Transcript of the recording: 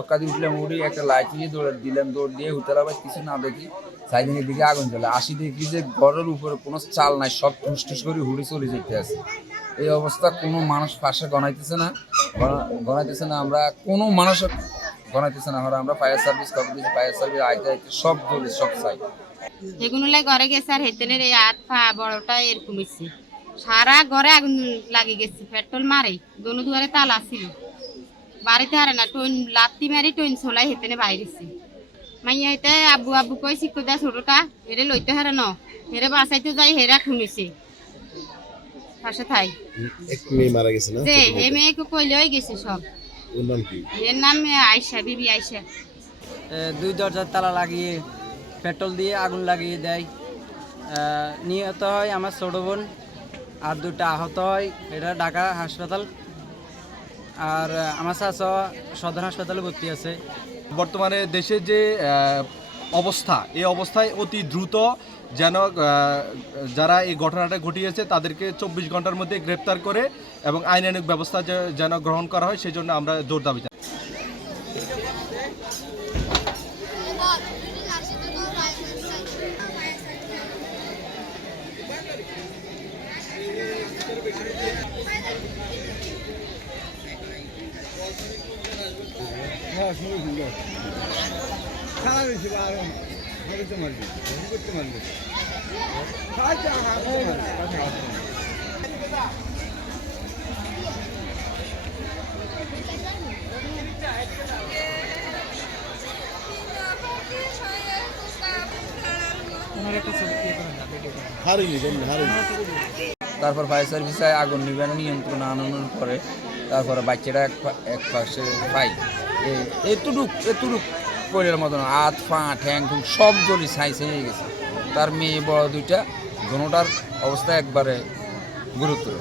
টক্কা দিয়ে উঠলাম, উঠে একটা লাইট নিয়ে দৌড় দিলাম, দৌড় দিয়ে হুতালা বাজ কিছু না দেখি সাইডের দিকে আগুন জ্বলে আসি, দেখি যে ঘরের উপরে কোনো চাল নাই, সব ঠুস করে হুড়ে চলে যেতে আছে। এই অবস্থা, কোনো মানুষ পাশে গনাইতেছে না, আমরা কোনো মানুষ গনাইতেছে না। আমরা ফায়ার সার্ভিস খবর দিয়েছি, ফায়ার সার্ভিস আইতে আইতে সব জ্বলে সব চাই। এগুলো ঘরে গেছে আর হেতেনের এই হাত পা বড়টা এরকম হয়েছে, সারা ঘরে আগুন লাগে গেছে, পেট্রোল মারে দোনো দুয়ারে তালা ছিল, বাড়িতে হারে না টইন লাত্তি মারি টইন ছোলাই হেতেনে বাইরেছে। মাইয়া হেতে আব্বু আব্বু কই শিক্ষক দা ছোটটা হেরে লইতে হারে ন, হেরে বাঁচাইতে যাই হেরা শুনেছে পাশে থাই এক মেয়ে মারা গেছে না, যে হে মেয়েকে কইলেই গেছে সব। ওর নাম কি? এর নাম আয়সা, বিবি আয়সা। দুই দরজার তালা লাগিয়ে পেট্রোল দিয়ে আগুন লাগিয়ে দেয়। নিহত হয় আমার ছোট বোন, আর দুটা আহত হয়, এটা ঢাকা হাসপাতাল। আর আমার চাচা সদর হাসপাতালে ভর্তি আছে। বর্তমানে দেশের যে অবস্থা, এই অবস্থায় অতি দ্রুত যেন যারা এই ঘটনাটা ঘটিয়েছে তাদেরকে 24 ঘন্টার মধ্যে গ্রেপ্তার করে এবং আইনানুগ ব্যবস্থা যেন গ্রহণ করা হয়, সেই জন্য আমরা জোর দাবি জানাই। তারপর ফায়ার সার্ভিসে আগুন নিবারণ নিয়ন্ত্রণ আনানোর পরে তারপরে বাচ্চাটা এক পাশে পাই এতটুক পরের মতন হাত পা ঠ্যাং ঠুং সব জ্বলি ছাই হয়ে গেছে। তার মেয়ে বড় দুইটা, দোনোটার অবস্থা একবারে গুরুতর।